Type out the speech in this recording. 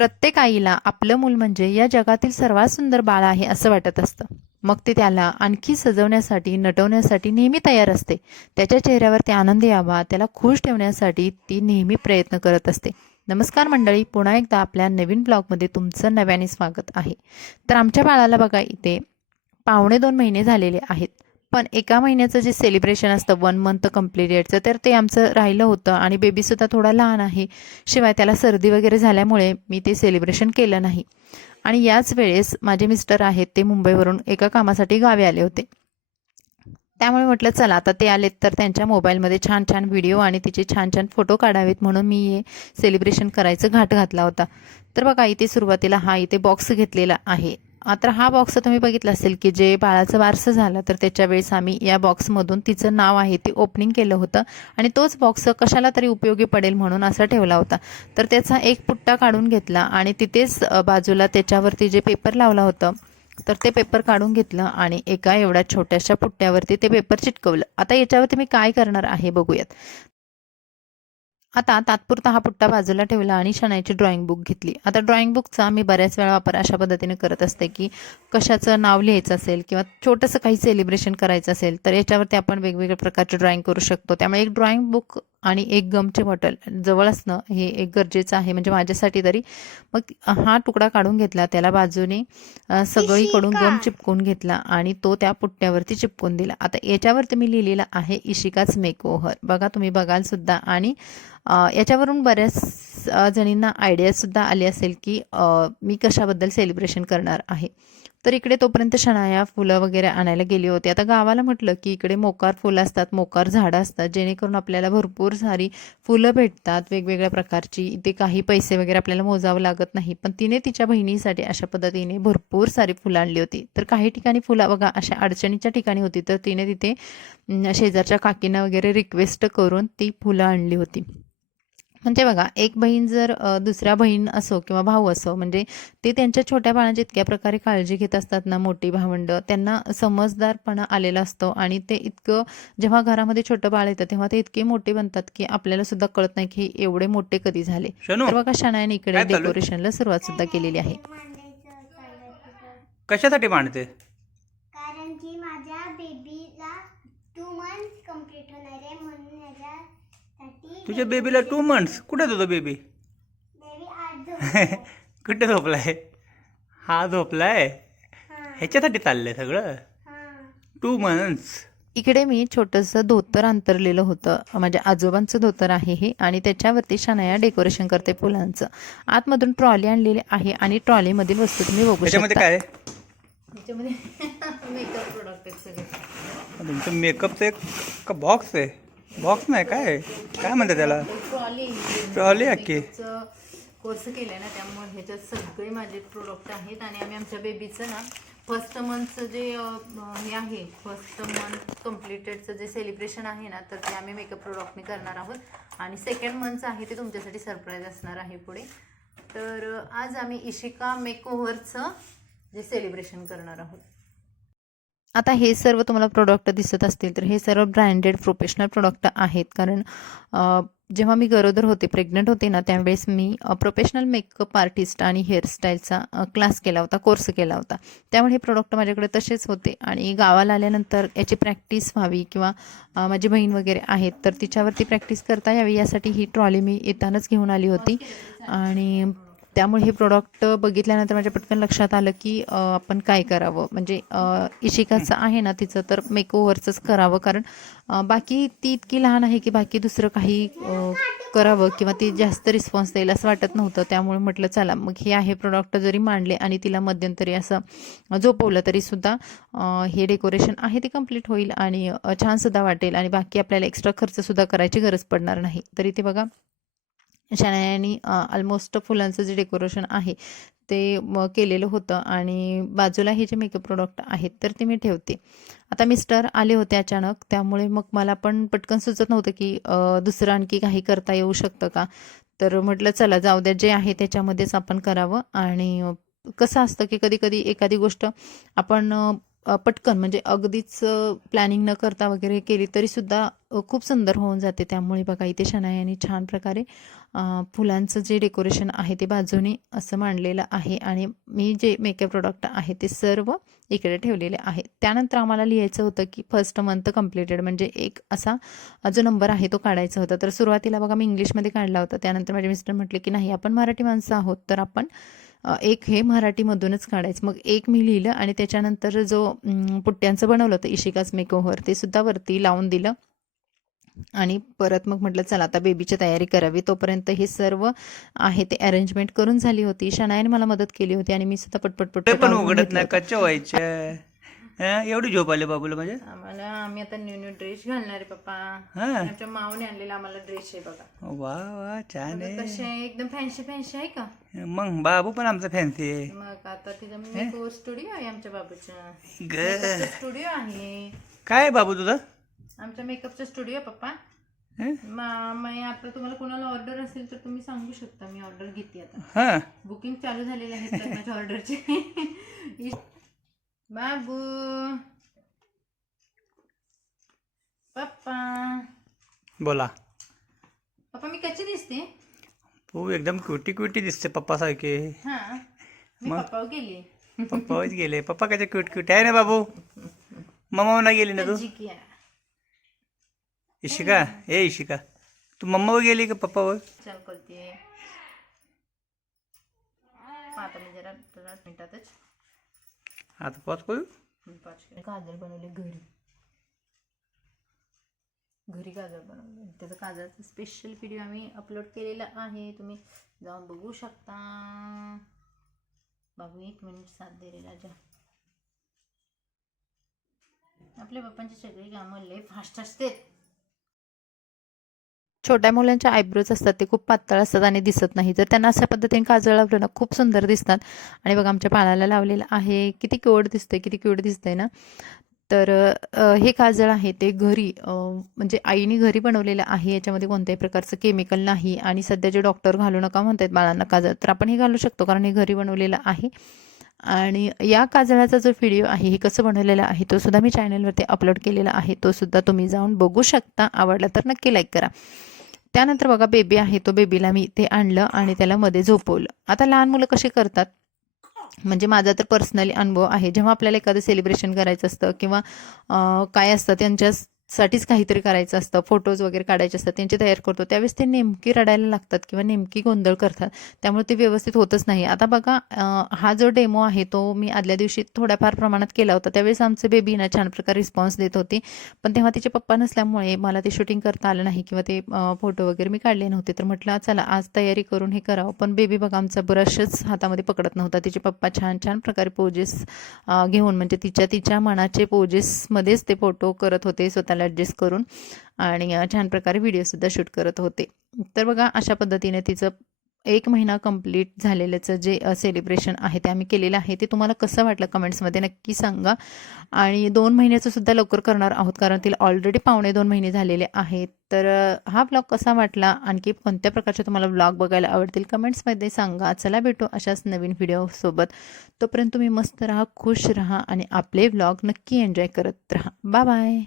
प्रत्येक आईला आपलं मूल म्हणजे या जगातील सर्वात सुंदर बाळ आहे असं वाटत असतं. मग ते त्याला आणखी सजवण्यासाठी नटवण्यासाठी नेहमी तयार असते. त्याच्या चेहऱ्यावर ते आनंद यावा त्याला खुश ठेवण्यासाठी ती नेहमी प्रयत्न करत असते. नमस्कार मंडळी पुन्हा एकदा आपल्या नवीन ब्लॉगमध्ये तुमचं नव्याने स्वागत आहे. तर आमच्या बाळाला बघा इथे पावणे दोन महिने झालेले आहेत. पण एका महिन्याचं जे सेलिब्रेशन असतं वन मंथ कम्प्लिटेडचं तर ते आमचं राहिलं होतं. आणि बेबीसुद्धा थोडा लहान आहे. शिवाय त्याला सर्दी वगैरे झाल्यामुळे मी ते सेलिब्रेशन केलं नाही. आणि याच वेळेस माझे मिस्टर आहेत ते मुंबईवरून एका कामासाठी गावी आले होते. त्यामुळे म्हटलं चला आता ते आलेत तर त्यांच्या मोबाईलमध्ये छान छान व्हिडिओ आणि तिचे छान छान फोटो काढावेत. म्हणून मी हे सेलिब्रेशन करायचं घाट घातला होता. तर बघा इथे सुरुवातीला हा इथे बॉक्स घेतलेला आहे. आता हा बॉक्स तुम्ही बघितला असेल की जे बाळाचं वारसं झालं तर त्याच्या वेळेस आम्ही या बॉक्समधून तिचं नाव आहे ते ओपनिंग केलं होतं. आणि तोच बॉक्स कशाला तरी उपयोगी पडेल म्हणून असा ठेवला होता. तर त्याचा एक पुट्टा काढून घेतला आणि तिथेच बाजूला त्याच्यावरती जे पेपर लावला होतं तर ते पेपर काढून घेतलं आणि एका एवढ्या छोट्याशा पुट्ट्यावरती ते पेपर चिटकवलं. आता याच्यावरती मी काय करणार आहे बघूयात. आता तात्पुरता हा पुट्टा बाजूला ठेवला आणि शनाईची ड्रॉइंग बुक घेतली. आता ड्रॉइंग बुकचा मी बऱ्याच वेळा वापर अशा पद्धतीने करत असते की कशाचं नाव लिहायचं असेल किंवा छोटंसं काही सेलिब्रेशन करायचं असेल तर याच्यावरती आपण वेगवेगळ्या प्रकारचे ड्रॉइंग करू शकतो. त्यामुळे एक ड्रॉइंग बुक आणि एक गमची बॉटल जवळ असणं हे एक गरजेचं आहे. म्हणजे माझ्यासाठी तरी. मग हा तुकडा काढून घेतला त्याला बाजूने सगळीकडून गम चिपकून घेतला आणि तो त्या पुट्ट्यावरती चिपकून दिला. आता याच्यावरती मी लिहिलेला आहे इशिकाच मेकओव्हर. बघा तुम्ही बघाल सुद्धा. आणि याच्यावरून बऱ्याच जणींना आयडियासुद्धा आली असेल की मी कशाबद्दल सेलिब्रेशन करणार आहे. तर इकडे तोपर्यंत शनाया फुलं वगैरे आणायला गेली होती. आता गावाला म्हटलं की इकडे मोकार फुलं असतात मोकार झाडं असतात जेणेकरून आपल्याला भरपूर सारी फुलं भेटतात वेगवेगळ्या प्रकारची. इथे काही पैसे वगैरे आपल्याला मोजावं लागत नाही. पण तिने तिच्या बहिणीसाठी अशा पद्धतीने भरपूर सारी फुलं आणली होती. तर काही ठिकाणी फुलं बघा अशा अडचणीच्या ठिकाणी होती. तर तिने तिथे शेजारच्या काकींना वगैरे रिक्वेस्ट करून ती फुलं आणली होती. म्हणजे बघा एक बहीण जर दुसऱ्या बहीण असो किंवा भाऊ असो म्हणजे ते त्यांच्या छोट्या बाळांची इतक्या प्रकारे काळजी घेत असतात ना मोठी भावंड त्यांना समजदारपणा आलेला असतो आणि ते इतकं जेव्हा घरामध्ये छोटं बाळ येतं तेव्हा ते इतके मोठे बनतात की आपल्याला सुद्धा कळत नाही की एवढे मोठे कधी झाले तर बघा शनायाने इकडे? डेकोरेशनला सुरुवात सुद्धा केलेली आहे. कशासाठी मांडते कारण की माझ्या बेबीला टू मंथ्स कंप्लीट होणार आहे म्हणून याच्यासाठी तुझ्या बेबीला टू मंथ्स कुठे तुझा बेबी बेबी आठ झोपलाय. कुठे झोपलाय? हा झोपलाय? हा. ह्याच्यासाठी चाललंय सगळं? हा. टू मंथ्स इकडे मी छोटंसं धोतर अंतरलेलं होतं. माझ्या आजोबांचं धोतर आहे हे आणि त्याच्यावरती शनाया डेकोरेशन करते फुलांचं. आतमधून ट्रॉली आणलेली आहे आणि ट्रॉलीमधील वस्तू तुम्ही बघू शकता. काय? मेकअप प्रोडक्ट आहेत सगळे. तुमचं मेकअपचं एक का बॉक्स आहे. बॉक्स नाही काय? काय म्हणतात त्याला? ट्रॉली ट्रॉली अख्खी कोर्स केलाय ना त्यामुळे ह्याच्यात सगळे माझे प्रोडक्ट आहेत आणि आम्ही आमच्या बेबीचं ना फर्स्ट मंथचं जे हे आहे फर्स्ट मंथ कम्प्लिटेडचं जे सेलिब्रेशन आहे ना तर ते आम्ही मेकअप प्रोडक्टने करणार आहोत. आणि सेकंड मंथचं आहे ते तुमच्यासाठी सरप्राईज असणार आहे पुढे. तर आज आम्ही इशिका मेकओव्हरचं जे सेलिब्रेशन करणार आहोत. आता हे सर्व तुम्हाला प्रोडक्ट दिसत असतील तर हे सर्व ब्रँडेड प्रोफेशनल प्रोडक्ट आहेत. कारण जेव्हा मी गरोदर होते प्रेग्नंट होते ना त्यावेळेस मी प्रोफेशनल मेकअप आर्टिस्ट आणि हेअरस्टाईलचा क्लास केला होता कोर्स केला होता. त्यामुळे हे प्रोडक्ट माझ्याकडे तसेच होते. आणि गावाला आल्यानंतर याची प्रॅक्टिस व्हावी किंवा माझी बहीण वगैरे आहेत तर तिच्यावरती प्रॅक्टिस करता यावी यासाठी ही ट्रॉली मी येतानाच घेऊन आली होती. आणि त्यामुळे हे प्रोडक्ट बघितल्यानंतर माझ्या पटकन लक्षात आलं की आपण काय करावं? म्हणजे इशिकाचं आहे ना तिचं तर मेकओव्हरचंच करावं. कारण बाकी ती इतकी लहान आहे की बाकी दुसरं काही करावं किंवा ती जास्त रिस्पॉन्स देईल असं वाटत नव्हतं. त्यामुळे म्हटलं चला मग हे आहे प्रोडक्ट जरी मांडले आणि तिला मध्यंतरी असं झोपवलं तरी सुद्धा हे डेकोरेशन आहे ते कंप्लीट होईल आणि छानसुद्धा वाटेल आणि बाकी आपल्याला एक्स्ट्रा खर्चसुद्धा करायची गरज पडणार नाही. तरी ते बघा शनायानी ऑलमोस्ट फुलांचं जे डेकोरेशन आहे ते केलेलं होतं आणि बाजूला हे जे मेकअप प्रोडक्ट आहेत तर ते मी ठेवते. आता मिस्टर आले होते अचानक त्यामुळे मग मला पण पटकन सुचत नव्हतं की दुसरं आणखी काही करता येऊ शकतं का? तर म्हटलं चला जाऊ द्या जे आहे त्याच्यामध्येच आपण करावं. आणि कसं असतं की कधी कधी एखादी गोष्ट आपण पटकन म्हणजे अगदीच प्लॅनिंग न करता वगैरे केली तरीसुद्धा खूप सुंदर होऊन जाते. त्यामुळे बघा इथे शनायाने छान प्रकारे फुलांचं जे डेकोरेशन आहे ते बाजूने असं मांडलेलं आहे आणि मी जे मेकअप प्रोडक्ट आहे ते सर्व इकडे ठेवलेले आहे. त्यानंतर आम्हाला लिहायचं होतं की फर्स्ट मंथ कम्प्लिटेड म्हणजे एक असा जो नंबर आहे तो काढायचा होता. तर सुरुवातीला बघा मी इंग्लिशमध्ये काढला होता. त्यानंतर माझे मिस्टर म्हटले की नाही आपण मराठी माणसं आहोत तर आपण एक हे मराठीमधूनच काढायचं. मग एक मी लिहिलं आणि त्याच्यानंतर जो पुट्ट्यांचं बनवलं होतं इशिकाच मेकोव्हर ते सुद्धा वरती लावून दिलं. आणि परत मग म्हटलं चला आता बेबीची तयारी करावी. तोपर्यंत हे सर्व आहे ते अरेंजमेंट करून झाली होती. शनायाने मला मदत केली होती आणि मी सुद्धा पटपट पटपट उघडत एवढी झोप आली बाबूला म्हणजे आम्हाला आम्ही आता न्यू न्यू ड्रेस घालणार आहे पप्पा. हा? आमच्या मावने आणलेला आम्हाला ड्रेस आहे बघा. वा वा छान आहे. कसे एकदम फॅन्सी फॅन्सी आहे का? मग बाबू पण आमचा फॅन्सी आहे. मग आता तिथं मेकओव्हर स्टुडिओ आहे आमच्या बाबूचा. ग. स्टुडिओ आहे. काय आहे बाबू तुझं? आमच्या मेकअपचा स्टुडिओ पप्पा. हं? मा- आता तुम्हाला कोणाला ऑर्डर असेल तर तुम्ही सांगू शकता मी ऑर्डर घेते आता. हाँ. बुकिंग चालू झालेले आहेत लग्नाच्या ऑर्डरचे बाबू पप्पा बोला। पप्पा मी कशी दिसते. तू एकदम क्युटी क्युटी दिसते पप्पासारखे हा. मी पप्पा गेली. पप्पाच गेले. पप्पा कसे क्यूट क्यूट आहे ना बाबू? मम्मा नाही गेली ना तू? जी किया इशिका? ए इशिका. तू मम्मावर गेली का पप्पावर चल करते आता मी जरा जरा मिनिटातच. आता पाच करू पाच किलो. बनवले घरी. घरी काजळ बनवले. त्याचं काजळचं स्पेशल व्हिडिओ आम्ही अपलोड केलेला आहे. तुम्ही जाऊन बघू शकता. बाबू एक मिनिट साथ दे रे राजा. आपल्या बाप्पांची सगळी कामं लय फास्ट असतात. छोट्या मुलांच्या आयब्रोज असतात ते खूप पातळ असतात आणि दिसत नाही. जर त्यांना अशा पद्धतीने काजळ लावलं ना खूप सुंदर दिसतात. आणि बघा आमच्या पालाला लावलेलं आहे. किती क्यूट दिसतंय किती क्यूट दिसतंय ना. तर हे काजळ आहे ते घरी म्हणजे आईने घरी बनवलेलं आहे. याच्यामध्ये कोणत्याही प्रकारचं केमिकल नाही. आणि सध्या जे डॉक्टर घालू नका म्हणतात बाळांना काजळ तर आपण हे घालू शकतो कारण हे घरी बनवलेलं आहे. आणि या काजळाचा जो व्हिडिओ आहे हे कसं बनवलेलं आहे तो सुद्धा मी चॅनलवरती अपलोड केलेला आहे. तो सुद्धा तुम्ही जाऊन बघू शकता. आवडला तर नक्की लाईक करा. त्यानंतर बघा बेबी आहे तो बेबीला मी ते आणलं आणि त्याला मध्ये झोपवलं. आता लहान मुलं कसे करतात? म्हणजे माझा तर पर्सनली अनुभव आहे. जेव्हा आपल्याला एखादं सेलिब्रेशन करायचं असतं किंवा काय असतं साठीच काहीतरी करायचं असतं फोटोज वगैरे काढायचे असतात त्यांची तयार करतो. त्यावेळेस ते नेमकी रडायला लागतात किंवा नेमकी गोंधळ करतात. त्यामुळे ते व्यवस्थित होतच नाही. आता बघा हा जो डेमो आहे तो मी आदल्या दिवशी थोड्याफार प्रमाणात केला होता. त्यावेळेस आमचे बेबी ना छान प्रकारे रिस्पॉन्स देत होते. पण तेव्हा तिचे पप्पा नसल्यामुळे मला ते शूटिंग करता आलं नाही किंवा ते फोटो वगैरे मी काढले नव्हते. तर म्हटलं चला आज तयारी करून हे करावं. पण बेबी बघा आमचा ब्रशच हातामध्ये पकडत नव्हता. तिचे पप्पा छान छान प्रकारे पोजेस घेऊन म्हणजे तिच्या तिच्या मनाचे पोजेसमध्येच ते फोटो करत होते स्वतःला. ॲडजस्ट करून आणि छान प्रकारे व्हिडिओसुद्धा शूट करत होते. तर बघा अशा पद्धतीने तिचं एक महिना कंप्लीट झालेल्याचं जे सेलिब्रेशन आहे ते आम्ही केलेलं आहे ते तुम्हाला कसं वाटलं कमेंट्समध्ये नक्की सांगा. आणि दोन महिन्याचं सुद्धा लवकर करणार आहोत कारण तिला ऑलरेडी पावणे दोन महिने झालेले आहेत. तर हा ब्लॉग कसा वाटला? आणखी कोणत्या प्रकारचे तुम्हाला ब्लॉग बघायला आवडतील कमेंट्समध्ये सांगा. चला भेटू अशाच नवीन व्हिडिओसोबत तोपर्यंत तुम्ही मस्त राहा खुश राहा आणि आपले ब्लॉग नक्की एन्जॉय करत राहा. बाय